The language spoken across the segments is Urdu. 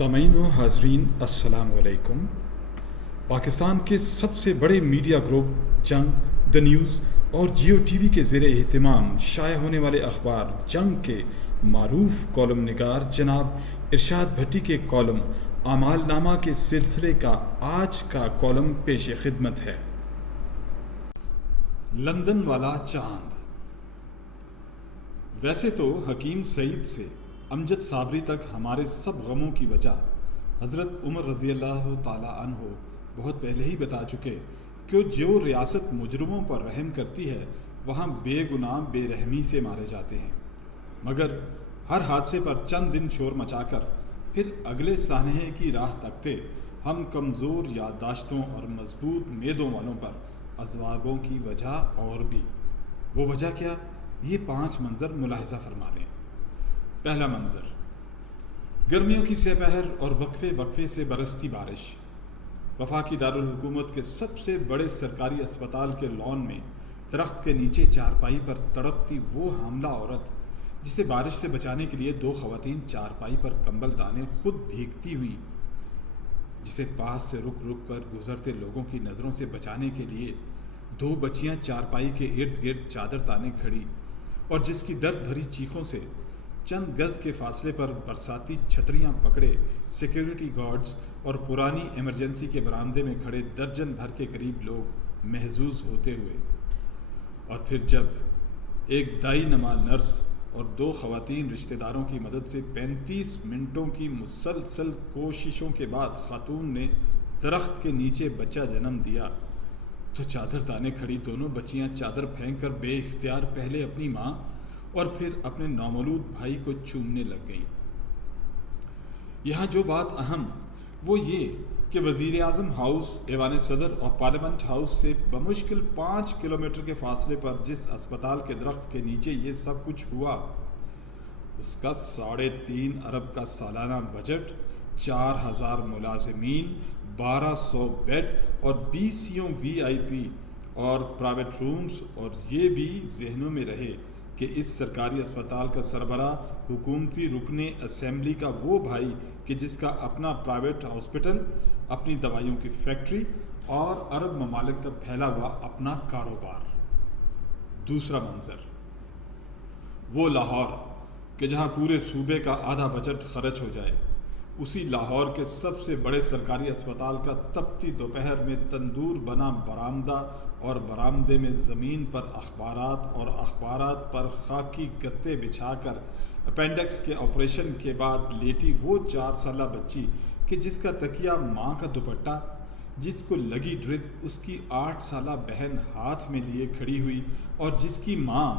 سامعین و حاضرین السلام علیکم۔ پاکستان کے سب سے بڑے میڈیا گروپ جنگ، دا نیوز اور جیو ٹی وی کے زیر اہتمام شائع ہونے والے اخبار جنگ کے معروف کالم نگار جناب ارشاد بھٹی کے کالم اعمال نامہ کے سلسلے کا آج کا کالم پیش خدمت ہے۔ لندن والا چاند۔ ویسے تو حکیم سعید سے امجد صابری تک ہمارے سب غموں کی وجہ حضرت عمر رضی اللہ تعالیٰ عنہ بہت پہلے ہی بتا چکے کہ جو ریاست مجرموں پر رحم کرتی ہے وہاں بے گناہ بے رحمی سے مارے جاتے ہیں، مگر ہر حادثے پر چند دن شور مچا کر پھر اگلے سانحے کی راہ تکتے ہم کمزور یادداشتوں اور مضبوط میدوں والوں پر عذابوں کی وجہ اور بھی۔ وہ وجہ کیا؟ یہ 5 منظر ملاحظہ فرما لیں۔ پہلا منظر، گرمیوں کی سپہر اور وقفے وقفے سے برستی بارش۔ وفاقی دارالحکومت کے سب سے بڑے سرکاری اسپتال کے لان میں درخت کے نیچے چارپائی پر تڑپتی وہ حاملہ عورت جسے بارش سے بچانے کے لیے 2 خواتین چارپائی پر کمبل تانے خود بھیگتی ہوئیں، جسے پاس سے رک رک کر گزرتے لوگوں کی نظروں سے بچانے کے لیے 2 بچیاں چارپائی کے ارد گرد چادر تانے کھڑی، اور جس کی درد بھری چیخوں سے چند گز کے فاصلے پر برساتی چھتریاں پکڑے سیکیورٹی گارڈز اور پرانی ایمرجنسی کے برآمدے میں کھڑے درجن بھر کے قریب لوگ محظوظ ہوتے ہوئے، اور پھر جب ایک دائی نما نرس اور 2 خواتین رشتہ داروں کی مدد سے 35 منٹوں کی مسلسل کوششوں کے بعد خاتون نے درخت کے نیچے بچہ جنم دیا، تو چادر تانے کھڑی دونوں بچیاں چادر پھینک کر بے اختیار پہلے اپنی ماں اور پھر اپنے نامولود بھائی کو چومنے لگ گئیں۔ یہاں جو بات اہم وہ یہ کہ وزیر اعظم ہاؤس، ایوان صدر اور پارلیمنٹ ہاؤس سے بمشکل 5 کلومیٹر کے فاصلے پر جس اسپتال کے درخت کے نیچے یہ سب کچھ ہوا، اس کا 3.5 ارب کا سالانہ بجٹ، 4000 ملازمین، 1200 بیڈ اور 20 وی آئی پی اور پرائیویٹ رومز، اور یہ بھی ذہنوں میں رہے کہ اس سرکاری اسپتال کا سربراہ حکومتی رکن اسمبلی کا وہ بھائی کہ جس کا اپنا پرائیویٹ ہاسپٹل، اپنی دوائیوں کی فیکٹری اور عرب ممالک تک پھیلا ہوا اپنا کاروبار۔ دوسرا منظر، وہ لاہور کہ جہاں پورے صوبے کا آدھا بجٹ خرچ ہو جائے، اسی لاہور کے سب سے بڑے سرکاری اسپتال کا تپتی دوپہر میں تندور بنا برآمدہ، اور برآمدے میں زمین پر اخبارات اور اخبارات پر خاکی گتے بچھا کر اپینڈکس کے آپریشن کے بعد لیٹی وہ 4 سالہ بچی کہ جس کا تکیہ ماں کا دوپٹہ، جس کو لگی ڈرپ اس کی 8 سالہ بہن ہاتھ میں لیے کھڑی ہوئی، اور جس کی ماں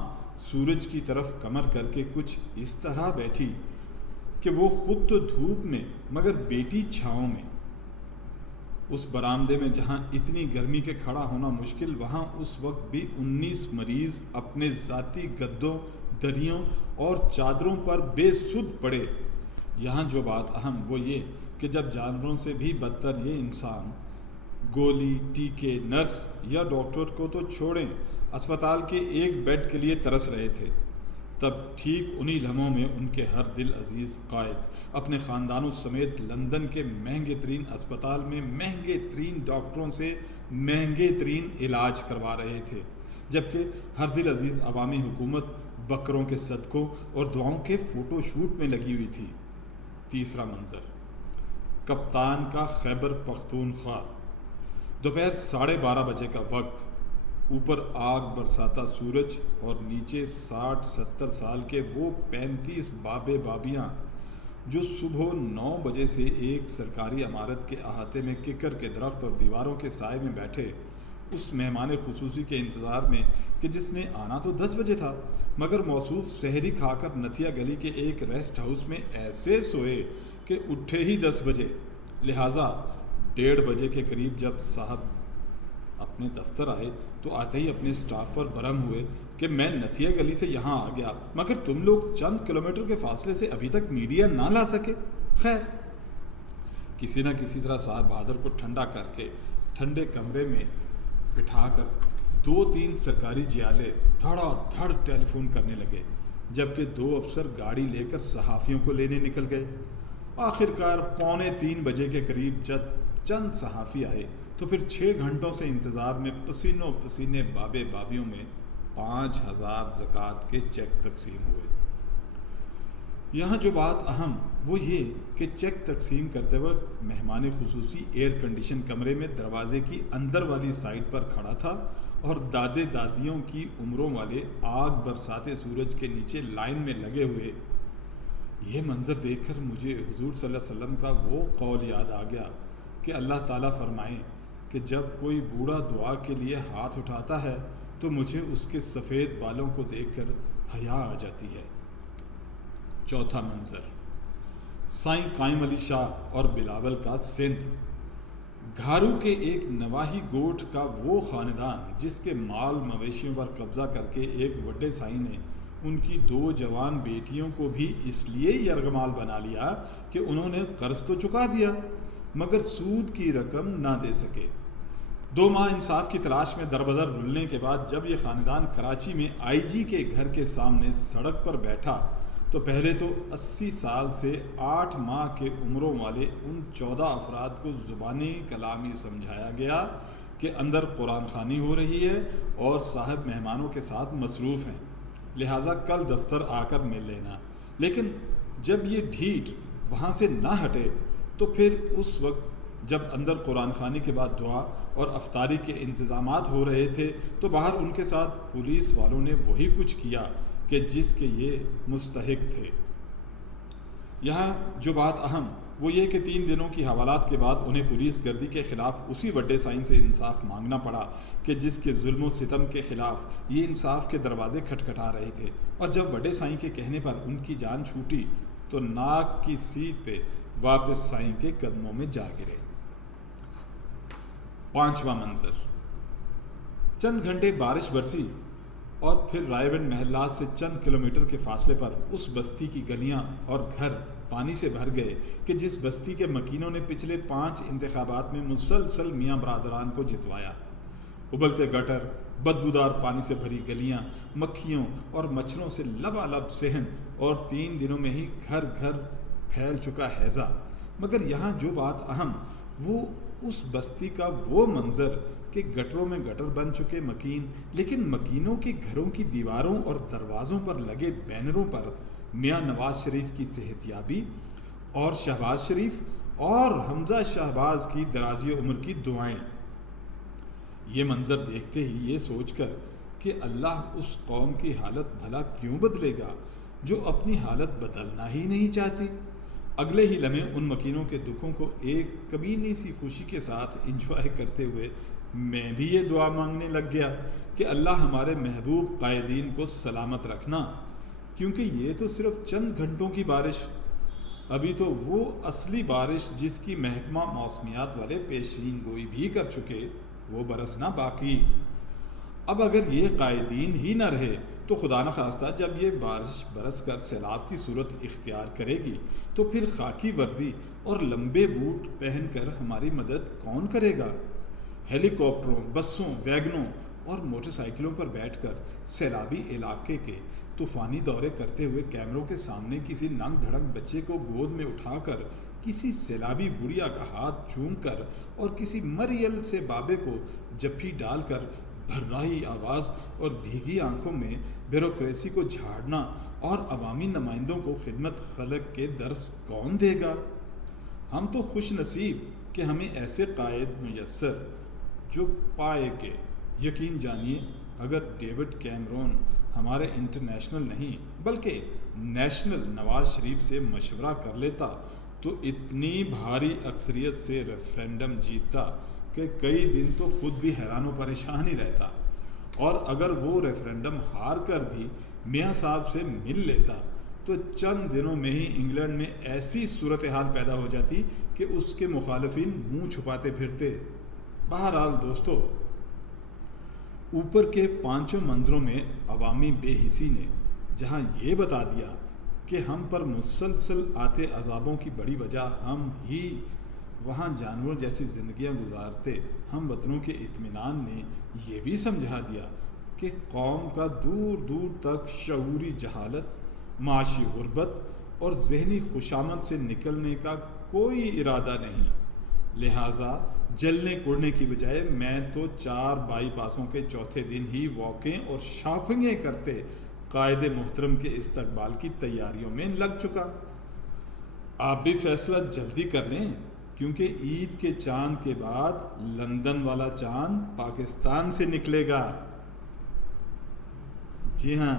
سورج کی طرف کمر کر کے کچھ اس طرح بیٹھی کہ وہ خود تو دھوپ میں مگر بیٹی چھاؤں میں۔ اس برآمدے میں جہاں اتنی گرمی کے کھڑا ہونا مشکل، وہاں اس وقت بھی 19 مریض اپنے ذاتی گدوں، دریوں اور چادروں پر بے سدھ پڑے۔ یہاں جو بات اہم وہ یہ کہ جب جانوروں سے بھی بدتر یہ انسان گولی، ٹیکے، نرس یا ڈاکٹر کو تو چھوڑیں، اسپتال کے ایک بیڈ کے لیے ترس رہے تھے، تب ٹھیک انہی لمحوں میں ان کے ہر دل عزیز قائد اپنے خاندانوں سمیت لندن کے مہنگے ترین اسپتال میں مہنگے ترین ڈاکٹروں سے مہنگے ترین علاج کروا رہے تھے، جبکہ ہر دل عزیز عوامی حکومت بکروں کے صدقوں اور دعاؤں کے فوٹو شوٹ میں لگی ہوئی تھی۔ تیسرا منظر، کپتان کا خیبر پختونخوا، دوپہر 12:30 بجے کا وقت، اوپر آگ برساتا سورج اور نیچے 60-70 سال کے وہ 35 بابے بابیاں جو صبح 9 بجے سے ایک سرکاری عمارت کے احاطے میں ککر کے درخت اور دیواروں کے سائے میں بیٹھے اس مہمان خصوصی کے انتظار میں کہ جس نے آنا تو 10 بجے تھا، مگر موصوف سحری کھا کر نتھیا گلی کے ایک ریسٹ ہاؤس میں ایسے سوئے کہ اٹھے ہی 10 بجے، لہٰذا 1:30 بجے کے قریب جب صاحب اپنے دفتر آئے تو آتے ہی اپنے سٹاف پر برہم ہوئے کہ میں نتھیا گلی سے یہاں آ گیا، مگر تم لوگ چند کلومیٹر کے فاصلے سے ابھی تک میڈیا نہ لا سکے۔ خیر، کسی نہ کسی طرح صاحب بہادر کو ٹھنڈا کر کے ٹھنڈے کمرے میں بٹھا کر 2-3 سرکاری جیالے دھڑا دھڑ ٹیلی فون کرنے لگے، جبکہ 2 افسر گاڑی لے کر صحافیوں کو لینے نکل گئے۔ آخر کار 2:45 بجے کے قریب جب چند صحافی آئے تو پھر 6 گھنٹوں سے انتظار میں پسینوں پسینے بابے بابیوں میں 5,000 زکوٰۃ کے چیک تقسیم ہوئے۔ یہاں جو بات اہم وہ یہ کہ چیک تقسیم کرتے وقت مہمان خصوصی ایئر کنڈیشن کمرے میں دروازے کی اندر والی سائڈ پر کھڑا تھا اور دادے دادیوں کی عمروں والے آگ برساتے سورج کے نیچے لائن میں لگے ہوئے۔ یہ منظر دیکھ کر مجھے حضور صلی اللہ علیہ وسلم کا وہ قول یاد آ گیا کہ اللہ تعالیٰ فرمائیں کہ جب کوئی بوڑھا دعا کے لیے ہاتھ اٹھاتا ہے تو مجھے اس کے سفید بالوں کو دیکھ کر حیا آ جاتی ہے۔ چوتھا منظر، سائیں قائم علی شاہ اور بلاول کا سندھ۔ گھارو کے ایک نواحی گوٹھ کا وہ خاندان جس کے مال مویشیوں پر قبضہ کر کے ایک وڈے سائیں نے ان کی 2 جوان بیٹیوں کو بھی اس لیے یرغمال بنا لیا کہ انہوں نے قرض تو چکا دیا مگر سود کی رقم نہ دے سکے۔ 2 ماہ انصاف کی تلاش میں دربدر رلنے کے بعد جب یہ خاندان کراچی میں آئی جی کے گھر کے سامنے سڑک پر بیٹھا تو پہلے تو 80 سال سے 8 ماہ کے عمروں والے ان 14 افراد کو زبانی کلامی سمجھایا گیا کہ اندر قرآن خوانی ہو رہی ہے اور صاحب مہمانوں کے ساتھ مصروف ہیں، لہٰذا کل دفتر آ کر مل لینا۔ لیکن جب یہ ڈھیٹ وہاں سے نہ ہٹے تو پھر اس وقت جب اندر قرآن خوانی کے بعد دعا اور افطاری کے انتظامات ہو رہے تھے تو باہر ان کے ساتھ پولیس والوں نے وہی کچھ کیا کہ جس کے یہ مستحق تھے۔ یہاں جو بات اہم وہ یہ کہ 3 دنوں کی حوالات کے بعد انہیں پولیس گردی کے خلاف اسی وڈے سائیں سے انصاف مانگنا پڑا کہ جس کے ظلم و ستم کے خلاف یہ انصاف کے دروازے کھٹکھٹا رہے تھے، اور جب وڈے سائیں کے کہنے پر ان کی جان چھوٹی تو ناک کی سیٹ پہ واپس سائیں کے قدموں میں جا گرے۔ 5واں منظر، چند گھنٹے بارش برسی اور پھر رائے بند محلات سے چند کلومیٹر کے فاصلے پر اس بستی کی گلیاں اور گھر پانی سے بھر گئے کہ جس بستی کے مکینوں نے پچھلے 5 انتخابات میں مسلسل میاں برادران کو جتوایا۔ ابلتے گٹر، بدبودار پانی سے بھری گلیاں، مکھیوں اور مچھروں سے لبالب صحن اور 3 دنوں میں ہی گھر گھر پھیل چکا ہیضہ۔ مگر یہاں جو بات اہم وہ اس بستی کا وہ منظر کہ گٹروں میں گٹر بن چکے مکین، لیکن مکینوں کے گھروں کی دیواروں اور دروازوں پر لگے بینروں پر میاں نواز شریف کی صحت یابی اور شہباز شریف اور حمزہ شہباز کی درازی عمر کی دعائیں۔ یہ منظر دیکھتے ہی یہ سوچ کر کہ اللہ اس قوم کی حالت بھلا کیوں بدلے گا جو اپنی حالت بدلنا ہی نہیں چاہتی، اگلے ہی لمحے ان مکینوں کے دکھوں کو ایک کمینی سی خوشی کے ساتھ انجوائے کرتے ہوئے میں بھی یہ دعا مانگنے لگ گیا کہ اللہ ہمارے محبوب قائدین کو سلامت رکھنا، کیونکہ یہ تو صرف چند گھنٹوں کی بارش، ابھی تو وہ اصلی بارش جس کی محکمہ موسمیات والے پیشین گوئی بھی کر چکے وہ برسنا باقی۔ اب اگر یہ قائدین ہی نہ رہے تو خدا نخواستہ جب یہ بارش برس کر سیلاب کی صورت اختیار کرے گی تو پھر خاکی وردی اور لمبے بوٹ پہن کر ہماری مدد کون کرے گا؟ ہیلی کاپٹروں، بسوں، ویگنوں اور موٹر سائیکلوں پر بیٹھ کر سیلابی علاقے کے طوفانی دورے کرتے ہوئے کیمروں کے سامنے کسی ننگ دھڑک بچے کو گود میں اٹھا کر، کسی سیلابی بڑھیا کا ہاتھ چوم کر اور کسی مریل سے بابے کو جپھی ڈال کر بھررائی آواز اور بھیگی آنکھوں میں بیوروکریسی کو جھاڑنا اور عوامی نمائندوں کو خدمت خلق کے درس کون دے گا؟ ہم تو خوش نصیب کہ ہمیں ایسے قائد میسر جو پائے کہ یقین جانیے اگر ڈیوڈ کیمرون ہمارے انٹرنیشنل نہیں بلکہ نیشنل نواز شریف سے مشورہ کر لیتا تو اتنی بھاری اکثریت سے ریفرینڈم جیتتا کہ کئی دن تو خود بھی حیران و پریشان ہی رہتا، اور اگر وہ ریفرینڈم ہار کر بھی میاں صاحب سے مل لیتا تو چند دنوں میں ہی انگلینڈ میں ایسی صورتحال پیدا ہو جاتی کہ اس کے مخالفین منہ چھپاتے پھرتے۔ بہرحال دوستو، اوپر کے 5 منظروں میں عوامی بے حسی نے جہاں یہ بتا دیا کہ ہم پر مسلسل آتے عذابوں کی بڑی وجہ ہم ہی وہاں جانور جیسی زندگیاں گزارتے ہم وطنوں کے اطمینان نے یہ بھی سمجھا دیا کہ قوم کا دور دور تک شعوری جہالت، معاشی غربت اور ذہنی خوشامد سے نکلنے کا کوئی ارادہ نہیں، لہٰذا جلنے کوڑنے کی بجائے میں تو 4 بائی پاسوں کے چوتھے دن ہی واکیں اور شاپنگیں کرتے قائد محترم کے استقبال کی تیاریوں میں لگ چکا۔ آپ بھی فیصلہ جلدی کر لیں، کیونکہ عید کے چاند کے بعد لندن والا چاند پاکستان سے نکلے گا۔ جی ہاں،